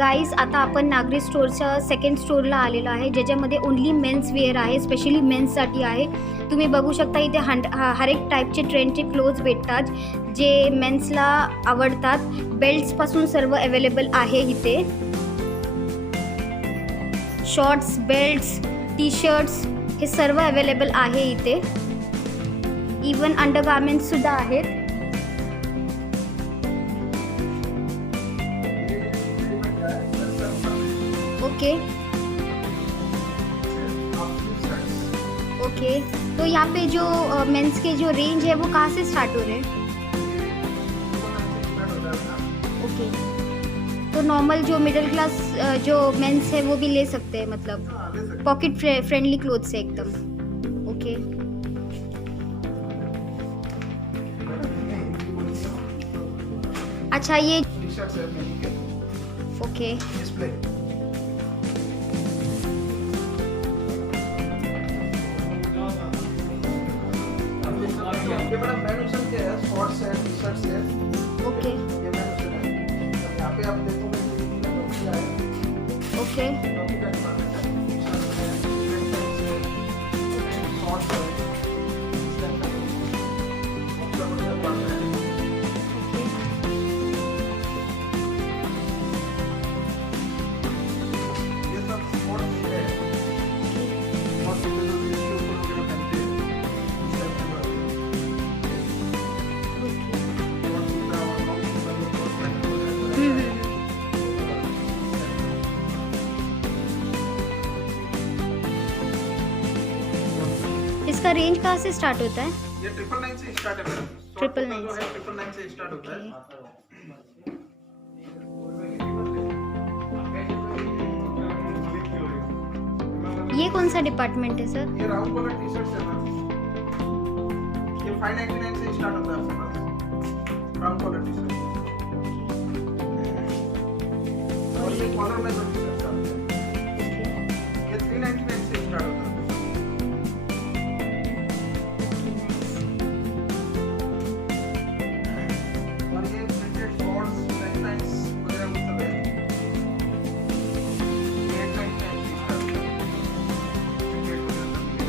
Guys आता आपण नागरी स्टोअरच्या सेकंड स्टोअरला आलेलो आहे, ज्याच्यामध्ये ओन्ली मेन्स वेअर आहे, स्पेशली मेन्ससाठी आहे. तुम्ही बघू शकता इथे हर एक टाईपचे ट्रेंडचे क्लोथ्स भेटतात जे मेन्सला आवडतात. बेल्ट्सपासून सर्व अवेलेबल आहे इथे. शॉर्ट्स, बेल्ट्स, टी शर्ट्स हे सर्व अवेलेबल आहे इथे. इवन अंडरगार्मेंट्ससुद्धा आहेत. ओके ओके, तो यहाँ पे जो मेंस के जो रेंज है वो कहाँ से स्टार्ट हो रहे हैं? ओके, तो नॉर्मल जो मिडिल क्लास जो मेंस है वो भी ले सकते हैं, मतलब पॉकेट फ्रेंडली क्लोथ्स है एकदम. ओके अच्छा, ये ओके ये बड़ा मैनुअल के है, शॉर्ट्स है, टी-शर्ट्स है. ओके ये मैनुअल है. यहाँ पे आप देखोगे तो ये नोकिया है. ओके नोकिया का डिपार्टमेंट है. टी-शर्ट्स है, पेंट्स है, शॉर्ट्स है, स्लैब है. बहुत बड़ा डिपार्टमेंट है. ये सब स्पोर्ट्स है. बहुत से लोग इसके ऊपर वगैरह पहनते हैं. स्लैब के बाद इसका रेंज कहाँ से स्टार्ट होता है? ये 999 से स्टार्ट है मैडम. 999 जो है 999 से स्टार्ट होता है. ये कौन सा डिपार्टमेंट है सर? ये राउंड कॉलर टी-शर्ट्स है मैम. ये 599 से स्टार्ट होता है आपके पास राउंड कॉलर टी-शर्ट. और ये कॉलर में जो टी-शर्ट्स आते हैं ये 399 से स्टार्ट होता है. और ये प्रिंटेड शॉर्ट्स, नेकलाइन्स वगैरह वो सब है. ये 899 से स्टार्ट होता है. प्रिंटेड वगैरह सब मिलेगा.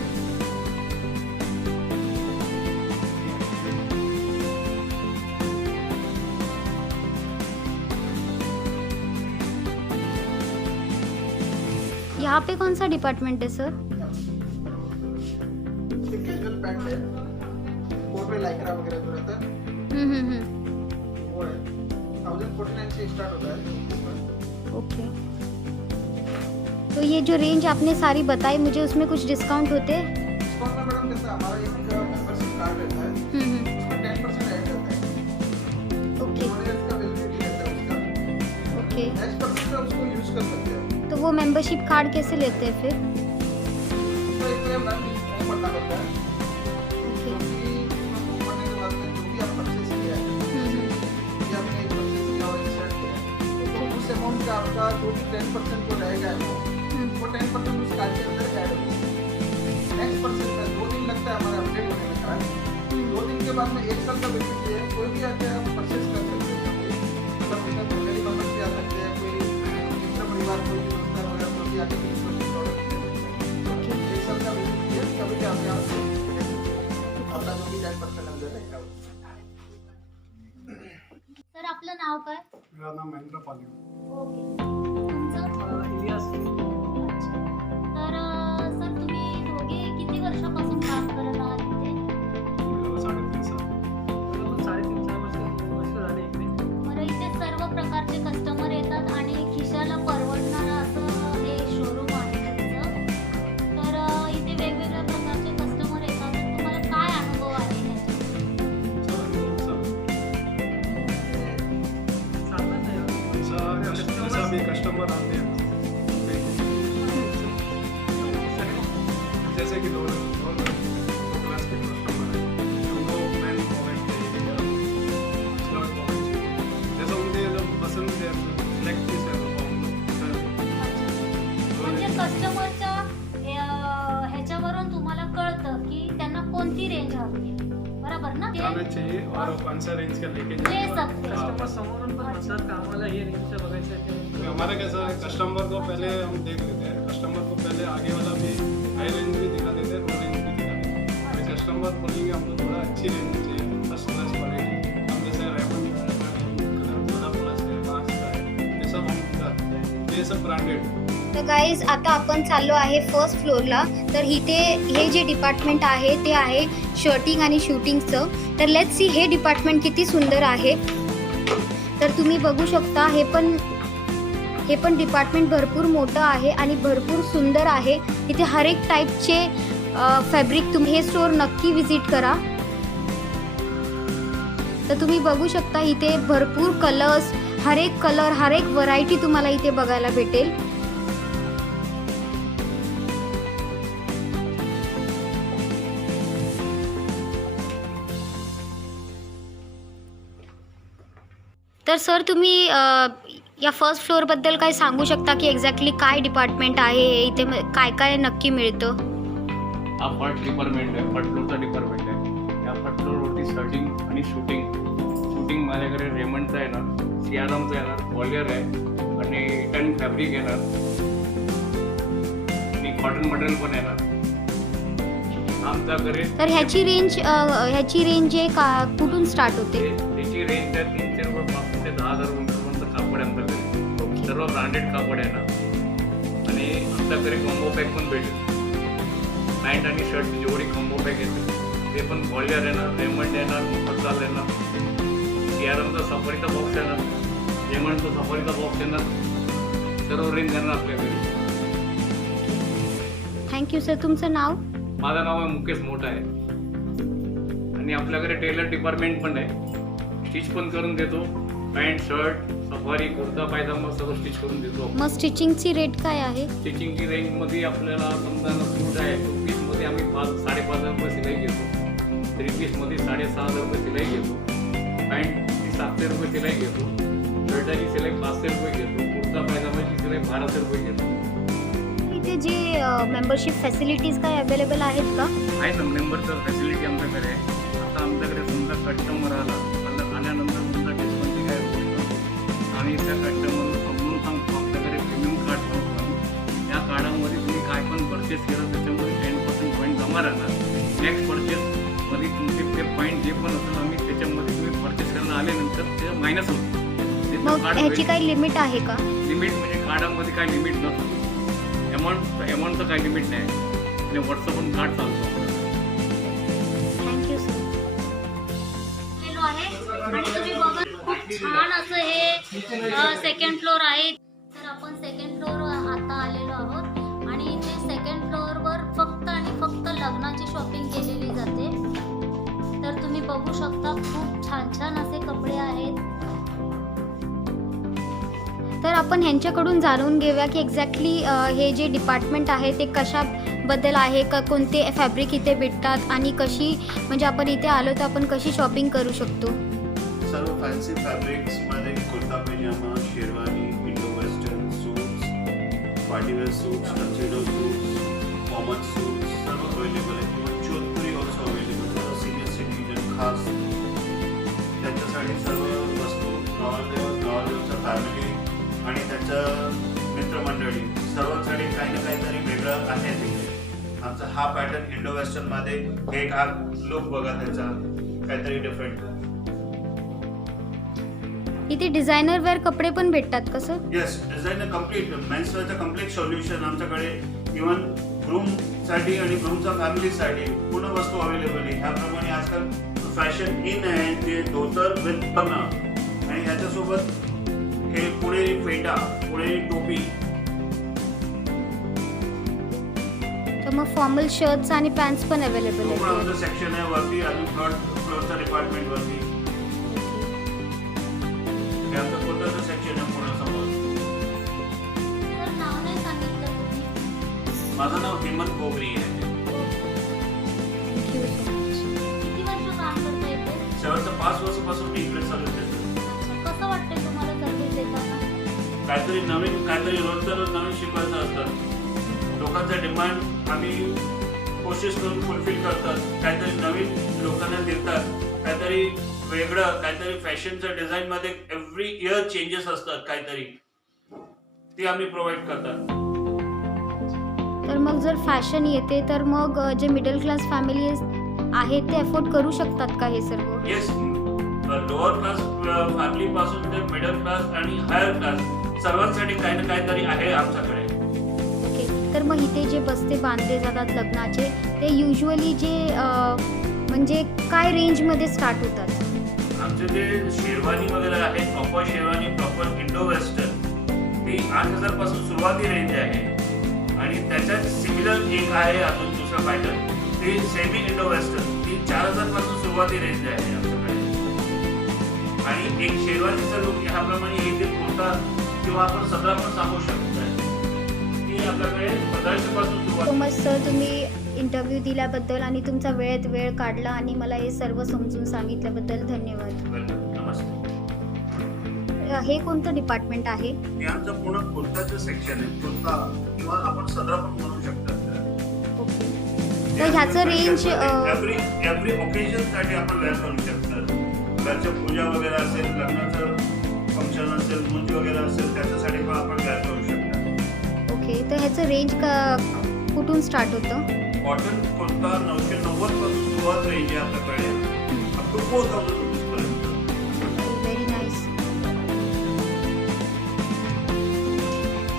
यहाँ पे कौन सा डिपार्टमेंट है सर? ये कैजुअल पैंट है. कोट में लाइक्रा वगैरह जो रहता है वो है. 1049 से स्टार्ट होता है. ओके, तो ये जो रेंज आपने सारी बताई मुझे, उसमें कुछ डिस्काउंट होते हैं? डिस्काउंट में मैडम जैसे हमारा एक मेंबरशिप कार्ड रहता है उसमें 10% ऐड रहता है. ओके 1 ईयर का वैलिडिटी रहता है उसका. ओके, नेक्स्ट पर्सन का उसको यूज कर सकते हैं. तो वो मेंबरशिप कार्ड कैसे लेते हैं फिर? उसमें एक तो मैम फॉर्म भरना पड़ता है. ओके क्योंकि उसमें फॉर्म भरने के बाद में जो भी आप परचेस किया है, या आपने एक परचेस किया और एक शर्ट किया तो उस अमाउंट का आपका जो भी 10% जो रहेगा वो 10% उस कार्ड के अंदर ऐड होगा. नेक्स्ट पर्सन का 2 दिन लगता है हमारा अपडेट होने में कार्ड. 2 दिन के बाद में 1 साल का वैलिडिटी है. कोई भी आके आप परचेस कर सकते हैं. मतलब उसमें फैमिली मेंबर्स भी आ सकते हैं, कोई मित्र परिवार, कोई भी दोस्त वगैरह कोई भी आके प्रोडक्ट ओके 1 साल का वैलिडिटी है. कभी भी आप यहाँ से अपना जो भी 10% अंदर रहेगा. सर आपलं नाव काय? मेरा नाम महेंद्र पाली. ओके, तुमचं? इलियास. तर सर तुम्ही दोघे किती वर्षापासून काम करत आहात इथे? 3.5 साल. 3-4 वर्ष झाले इकडे. बरं, इथे सर्व प्रकारचे कस्टमर येतात आणि खिशाला परवडणारं असं हे शोरूम आहे तुमचं. तर इथे वेगवेगळ्या प्रकारचे कस्टमर येतात, तर तुम्हाला काय अनुभव आहे ह्याच्यात? चांगलंच आहे. जैसा भी कस्टमर आते हैं जैसे कि दो क्लास के कस्टमर हैं उनको मैन पॉकेट चाहिए या स्लॉट पॉकेट चाहिए. जैसा उनके जो पसंद है सिलेक्ट किस है वो हम म्हणजे लोग कस्टमरच्या ह्याच्यावरून तुम्हाला कळतं की त्यांना कोणती रेंज हवी आहे, बरोबर ना? जाना चाहिए और कौन सा रेंज का लेके ले सकते हैं. हाँ. कस्टमर समोरून पण म्हणतात का आम्हाला हे रेंजचं बघायचं आहे ते हमारा कैसा है, कस्टमर को पहले हम देख लेते हैं, कस्टमर को पहले आगे वाला भी हाई रेंज भी दिखा देते हैं, लो रेंज भी दिखा देते हैं। अभी कस्टमर बोलेंगे हमको थोड़ा अच्छी रेंज चाहिए, फर्स्ट क्लास क्वालिटी, हम जैसे रेमंड कलर थोड़ा प्लस है, मार्क्स का है, ये सब हम दिखाते हैं, ये सब ब्रांडेड। तर गाईज आता आपण चाललो आहे फर्स्ट फ्लोअरला. तर इथे हे जे डिपार्टमेंट आहे ते आहे शर्टिंग आणि शूटिंगचं. तर लेट्स सी हे डिपार्टमेंट किती सुंदर आहे. तर तुम्ही बघू शकता हे पण डिपार्टमेंट भरपूर मोठं आहे आणि भरपूर सुंदर आहे. इथे हर एक टाईपचे फॅब्रिक तुम्ही हे स्टोअर नक्की विजिट करा. तर तुम्ही बघू शकता इथे भरपूर कलर्स, हर एक कलर, हर एक व्हरायटी तुम्हाला इथे बघायला भेटेल. तर सर तुम्ही या फर्स्ट फ्लोअरबद्दल काय सांगू शकता की एक्झॅक्टली काय डिपार्टमेंट आहे, इथे काय काय नक्की मिळतं? हा फर्स्ट डिपार्टमेंट आहे, फर्स्ट फ्लोअरचा डिपार्टमेंट आहे. या फर्स्ट फ्लोअरवरती शर्टिंग आणि शूटिंग माझ्याकडे रेमंडचा येणार, सियारामचा येणार, कॉलियर आहे आणि टन फॅब्रिक येणार आणि कॉटन मटेरियल पण येणार आमच्याकडे. तर ह्याची रेंज आहे का, कुठून स्टार्ट होते? त्याची रेंज आहे 300 रुपयापासून ते 10,000 रुपयापर्यंत कापड आहे आमच्याकडे. सर्व ब्रँडेड कापड आहे ना. आणि आमच्याकडे कॉम्बो पॅक पण भेटेल. पॅन्ट आणि शर्टची जेवढी कॉम्बो पॅक येते ते पण कॉलियर येणार, रेमंड येणार, मफतलाल येणार, सियारामचा सफारीचा बॉक्स येणार, रेमंडचा सफारीचा बॉक्स येणार, सर्व रेंज येणार आपल्याकडे. Thank you sir. तुमचं नाव? माझं नाव आहे मुकेश मोठा आहे. आणि आपल्याकडे टेलर डिपार्टमेंट पण आहे, स्टिच पण करून देतो. Pant, shirt, safari, kurta, pyjama सर्व स्टिच करून देतो. मग स्टिचिंगची रेट काय आहे? स्टिचिंगची रेंजमध्ये आपल्याला समजा सूट आहे, 2 पीसमध्ये आम्ही 5,500 रुपये सिलाई घेतो, 3 पीसमध्ये 6,500 रुपये सिलाई घेतो, पॅन्टची 700 रुपये सिलाई घेतो, शर्टाची सिलाई 500 रुपये घेतो, कुर्ता पायजामाची सिलाई 1,200 रुपये घेतो. इथे जे मेंबरशिप फॅसिलिटीज काय अवेलेबल आहेत का? आहे ना, मेंबरचं फॅसिलिटी आमच्याकडे आहे. आता आमच्याकडे समजा कस्टमर आल्यानंतर तुमचा डिस्काउंटची काय गोष्ट आणि त्या कस्टमरला समजून सांगतो. आपल्याकडे प्रीमियम कार्ड सांगतो आम्ही. या कार्डामध्ये तुम्ही काय पण परचेस केलं त्याच्यामध्ये 10% पॉईंट जमा राहणार. नेक्स्ट परचेसमध्ये तुमचे ते पॉईंट जे पण असेल आम्ही त्याच्यामध्ये तुम्ही परचेस करायला आल्यानंतर ते मायनस होतं. मग ह्याची काही लिमिट आहे का? लिमिट म्हणजे कार्डामध्ये काय लिमिट नसतं. अमाऊंटचं काही लिमिट नाही आणि व्हॉट्सअपवरून कार्ड चालतो आपल्याला. Thank you sir. आहे आणि तुम्ही बघा खूप छान असं हे सेकंड फ्लोअर आहे. तर आपण सेकंड फ्लोअर आता आलेलो आहोत आणि इथे सेकंड फ्लोअरवर फक्त आणि फक्त लग्नाची शॉपिंग केलेली जाते. तर तुम्ही बघू शकता खूप छान छान असे कपडे आहेत. तर आपण ह्यांच्याकडून जाणून घेऊया की एक्झॅक्टली हे जे डिपार्टमेंट आहे ते कशाबद्दल आहे, का कोणते फॅब्रिक इथे भेटतात आणि कशी, म्हणजे आपण इथे आलो तर आपण कशी शॉपिंग करू शकतो. सर्व फॅन्सी फॅब्रिक्समध्ये kurta pajama, sherwani, Indo western suits, partywear suits, tuxedo suits, common suits सर्व अवेलेबल आहे. किंवा Jodhpuri also available, senior citizen खास त्याच्यासाठी सर्व वस्तू नवरदेवचा फॅमिली आणि त्याचं मित्रमंडळी सर्वांसाठी काही ना काहीतरी वेगळं आहे तिथे. आमचा हा पॅटर्न इंडो वेस्टर्नमध्ये एक हा लुक बघा त्याचा काहीतरी डिफरंट. इथे डिझायनर वेअर कपडे पण भेटतात कसं? येस, डिझायनर कम्प्लीट मेन्सवेअरचं कम्प्लीट सोल्युशन आमच्याकडे. इव्हन ग्रूमसाठी आणि ग्रूमच्या फॅमिलीसाठी पूर्ण वस्तू अवेलेबल आहे. ह्याप्रमाणे आजकाल फॅशन इन आहे ते धोतर विथ पगना आणि ह्याच्यासोबत हे पुणेरी फेटा, पुणेरी टोपी. तर मग फॉर्मल शर्ट्स आणि पॅन्ट्स पण अवेलेबल तो पण आहेत. आमचं सेक्शन आहे वरती, अजून 3rd फ्लोअरच्या डिपार्टमेंटवरती. हे आमचं कोणतं सेक्शन आहे पुण्यासमोर. तर नाव नाही सांगितलं तुम्ही. माझं नाव हेमंत गोगरी आहे. Thank you so much. किती वर्ष काम करता येते? शेवटचं 5 वर्षापासून मी इकडे सर्व्हिस देतो. कसं वाटतंय तुम्हाला सर्व्हिस देताना? काहीतरी नवीन, काहीतरी रोजचं रोज नवीन शिकवायचं असतं. लोकांचा डिमांड आम्ही कोशिश करून फुलफिल करतात. काहीतरी नवीन लोकांना देतात, काहीतरी वेगळं, काहीतरी फॅशनच्या डिझाईनमध्ये एव्हरी इयर चेंजेस असतात काहीतरी. ती आम्ही प्रोव्हाइड करतात. तर मग जर फॅशन येते तर मग जे मिडल क्लास फॅमिली आहेत ते अफोर्ड करू शकतात का हे सर्व? येस, लोअर क्लास फॅमिली पासून ते मिडल क्लास आणि हायर क्लास सर्वांसाठी काही ना काहीतरी आहे आमच्याकडे. ओके, तर मग इथे जे बस्ते बांधले जातात लग्नाचे ते युजली जे म्हणजे काय रेंजमध्ये स्टार्ट होतात? आमचे जे शेरवानी वगैरे आहे, proper sherwani, proper Indo western, ती 8,000 पासून सुरुवाती रेंज आहे. आणि त्याच्यात सिमिलर एक आहे अजून दुसरा पॅटर्न, ती सेमी इंडो वेस्टर्न, ती 4,000 पासून सुरुवाती रेंज आहे आमच्याकडे. आणि एक शेरवानीचा लुक ह्याप्रमाणे येथे कुर्ता किंवा आपण सदरा पण सांगू शकतो, ती आपल्याकडे 1500 पासून सो सुरुवात. मच सर, तुम्ही इंटरव्ह्यू दिल्याबद्दल आणि तुमचा वेळेत वेळ काढला आणि मला हे सर्व समजून सांगितल्याबद्दल धन्यवाद. नमस्ते. हे कोणतं डिपार्टमेंट आहे? हे आमचं पूर्ण कुर्ताचं सेक्शन आहे. कुर्ता किंवा आपण सदरा पण म्हणू शकतात. ओके, तर ह्याचं रेंज एव्हरी ओकेजनसाठी आपण वेअर करू शकतात. घरच्या पूजा वगैरे असेल, लग्नाचं फंक्शन असेल, मुंज वगैरे असेल, त्याच्यासाठी पण आपण वेअर करू शकतात. ओके, तर ह्याचं रेंज कुठून स्टार्ट होतं? कॉटन कुर्ता 990 पासून सुरुवात रेंज आहे आपल्याकडे, अप टू 4,000 रुपीज पर्यंत. Very nice.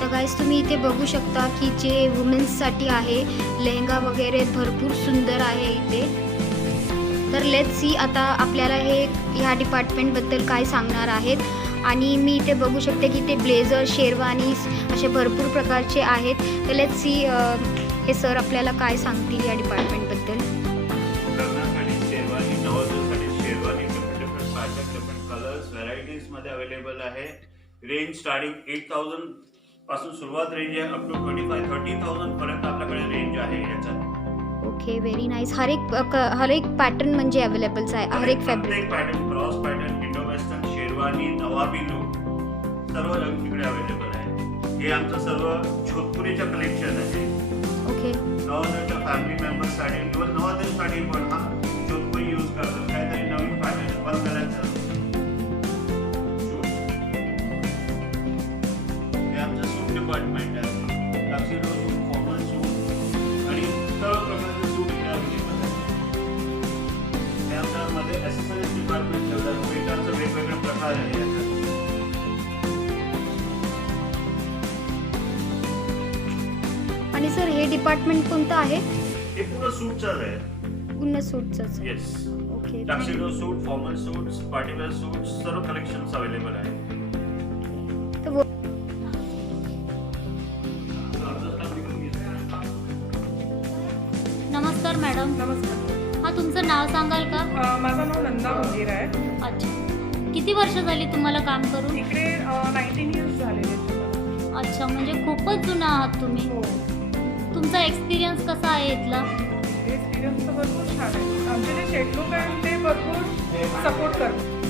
तर गाईस, तुम्ही इथे बघू शकता की जे वुमेन्ससाठी आहे लेहंगा वगैरे भरपूर सुंदर आहे इथे. तर लेट्स सी आता आपल्याला ह्या डिपार्टमेंटबद्दल काय सांगणार आहेत. आणि मी इथे बघू शकते की ते ब्लेझर, शेरवानीज असे भरपूर प्रकारचे आहेत. तर लेट्स सी हे सर आपल्याला काय सांगतील या डिपार्टमेंटबद्दल. लग्नासाठी शेरवानी, नववधूसाठी sherwani, different pattern, different colours, व्हरायटीजमध्ये अवेलेबल आहे. रेंज स्टार्टिंग 8,000 पासून सुरुवात रेंज आहे, अप टू 25,000-30,000 पर्यंत आपल्याकडे रेंज आहे याच्यात. Okay, very nice. हर एक पॅटर्न म्हणजे अवेलेबल्स आहे, हर एक फॅब्रिक. प्रत्येक pattern, cross pattern, Indo western, sherwani, nawabi look सर्व तिकडे अवेलेबल आहे. हे आमचं सर्व जोधपुरीचं कलेक्शन आहे. ओके, नववधूच्या फॅमिली मेंबर्ससाठी किंवा नववधूसाठी पण हा जोधपुरी यूज करतो. काहीतरी नवीन पॅटर्न बंद करायचं. हे आमचं सूट डिपार्टमेंट आहे. टक्सिडो सूट, फॉर्मल सूट आणि सर्व प्रकारचे सूट इथे अवेलेबल आहे. हे आमच्यामध्ये ॲक्सेसरीज डिपार्टमेंट ठेवलं. पेटांचे वेगवेगळे प्रकार आहे याच्यात. आणि सर हे डिपार्टमेंट कोणतं आहे? हे पूर्ण सूटचंच आहे. पूर्ण सूटचंच. येस. ओके, टक्सिडो सूट, फॉर्मल सूट्स, पार्टीवेअर सूट्स सर्व कलेक्शन्स अवेलेबल आहे. तर वो- नमस्कार मॅडम. नमस्कार. हा, तुमचं नाव सांगाल का? माझं नाव नंदा मंदिर आहे. अच्छा, किती वर्ष झाली तुम्हाला काम करून? इकडे 19 इयर्स झालेले आहेत मला. अच्छा, म्हणजे खूपच जुना आहात तुम्ही. हो, तुमचा एक्सपिरियन्स कसा आहे इथला? एक्सपिरियन्स तर भरपूर छान आहे. आमचे जे शेट लोक आहेत ते भरपूर सपोर्ट करतात.